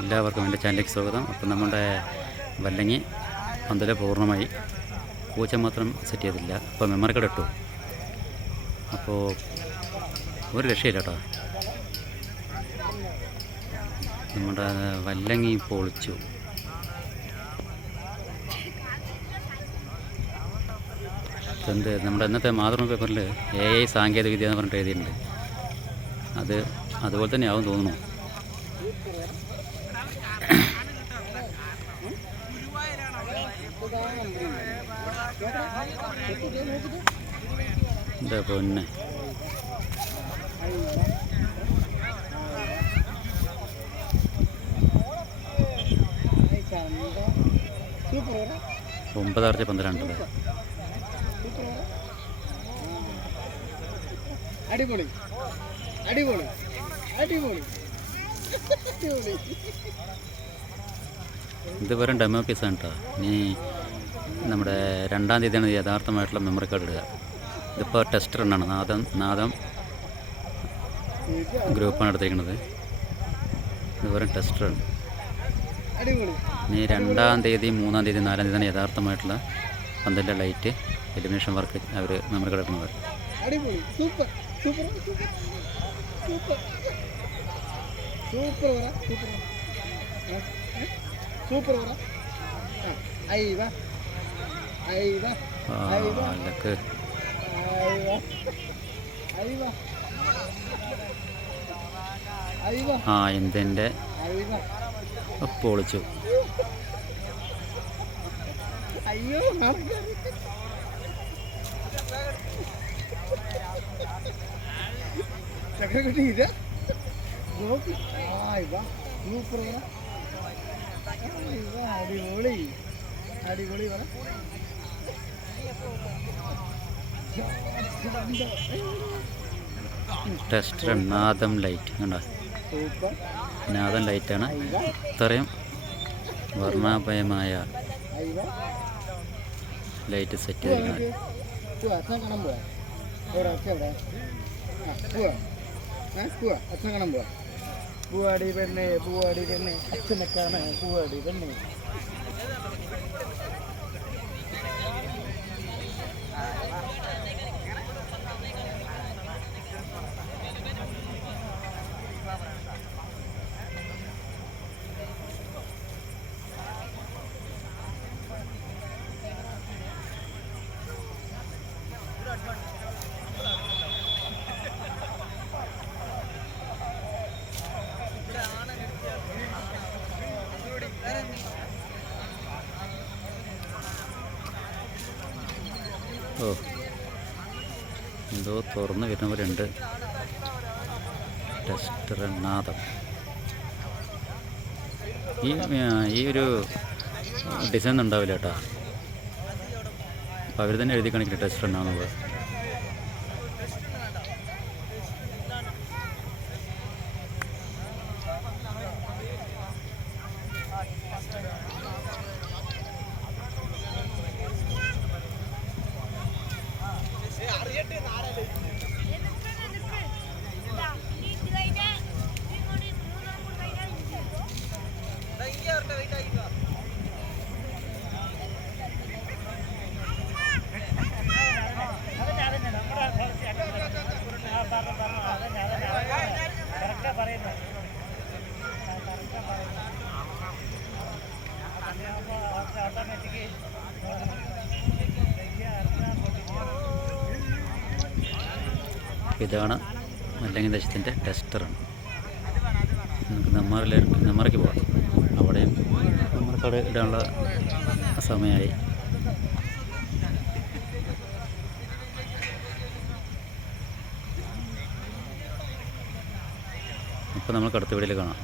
എല്ലാവർക്കും എന്റെ ചാനലിലേക്ക് സ്വാഗതം. അപ്പം നമ്മുടെ വല്ലങ്ങി പന്തല പൂർണമായി. കൂച്ച മാത്രം സെറ്റ് ചെയ്തില്ല. അപ്പോൾ മെമ്മറി കാർഡ് ഇട്ടു. അപ്പോൾ ഒരു രക്ഷയില്ല കേട്ടോ. നമ്മുടെ വല്ലങ്ങി പൊളിച്ചു. എന്ത് നമ്മുടെ ഇന്നത്തെ മാതൃഭൂമി പേപ്പറിൽ എ ഐ സാങ്കേതിക വിദ്യ എന്ന് പറഞ്ഞിട്ട് എഴുതിയിട്ടുണ്ട്. അത് അതുപോലെ തന്നെ ആവും തോന്നുന്നു. എന്താ പൊന്നെ? ഒമ്പതാർച്ച പന്ത്രണ്ടല്ലേ അടിപൊളി. അടിപൊളി. അടിപൊളി. അടിപൊളി. ഇത് വെറും ഡെമോ പീസാണ് കേട്ടോ ഇനി നമ്മുടെ രണ്ടാം തീയതിയാണ് യഥാർത്ഥമായിട്ടുള്ള മെമ്മറി കാർഡ് ഇടുക ഇതിപ്പോൾ ടെസ്റ്റ് റണ്ണാണ് നാദം നാദം ഗ്രൂപ്പാണ് എടുത്തിരിക്കുന്നത് ഇത് വെറും ടെസ്റ്റ് റൺ ഇനി രണ്ടാം തീയതി മൂന്നാം തീയതി നാലാം തീയതിയാണ് യഥാർത്ഥമായിട്ടുള്ള പന്തലിന്റെ ലൈറ്റ് എലിമിനേഷൻ വർക്ക് അവർ മെമ്മറി കാർഡ് അടിപൊളി super super super super super super പറ ഐ വാ ഐ വാ ഐ വാ അല്ലക്ക് ഐ വാ ഐ വാ ഐ വാ ആ എന്തിന്റെ പൊളിച്ചു. അയ്യോ ചക്രക്കുട്ടി ഇത്. നോക്കി. ആയി വാ സൂപ്പർ പറ ആയി വാ, അടിപൊളി. അടിപൊളി പറ. ടെസ്റ്റ് റൺ നാദം ലൈറ്റ് കണ്ടോ? നാദം ലൈറ്റാണ് ഇത്രയും വർണാഭയമായ ലൈറ്റ് സെറ്റ് ചെയ്യുന്നത് പോവാ. പോവാ. പോവാ. പോവാ. பூவாடி பெண்ணு பூவாடி பெண்ணு அச்சனுக்கான பூவாடி பெண்ணு Thank ഓ. എന്തോ തുറന്ന് വരുന്ന പോലെ ഉണ്ട് ടെസ്റ്റ് റൺ ഈ ഈ ഒരു ഡിസൈൻ ഉണ്ടാവില്ല കേട്ടോ. അപ്പോൾ അവർ തന്നെ എഴുതി കാണിക്കില്ല ടെസ്റ്റ് റൺ ഇതാണ് മല്ലങ്ങി ദേശത്തിന്റെ ടെസ്റ്ററാണ് നമുക്ക് നെമ്മാറിലെ നെമ്മറയ്ക്ക് പോകാം. അവിടെയും നെമ്മറക്കട ഇടാനുള്ള സമയമായി. അപ്പോൾ നമുക്ക് അടുത്ത വീട്ടിൽ കാണാം.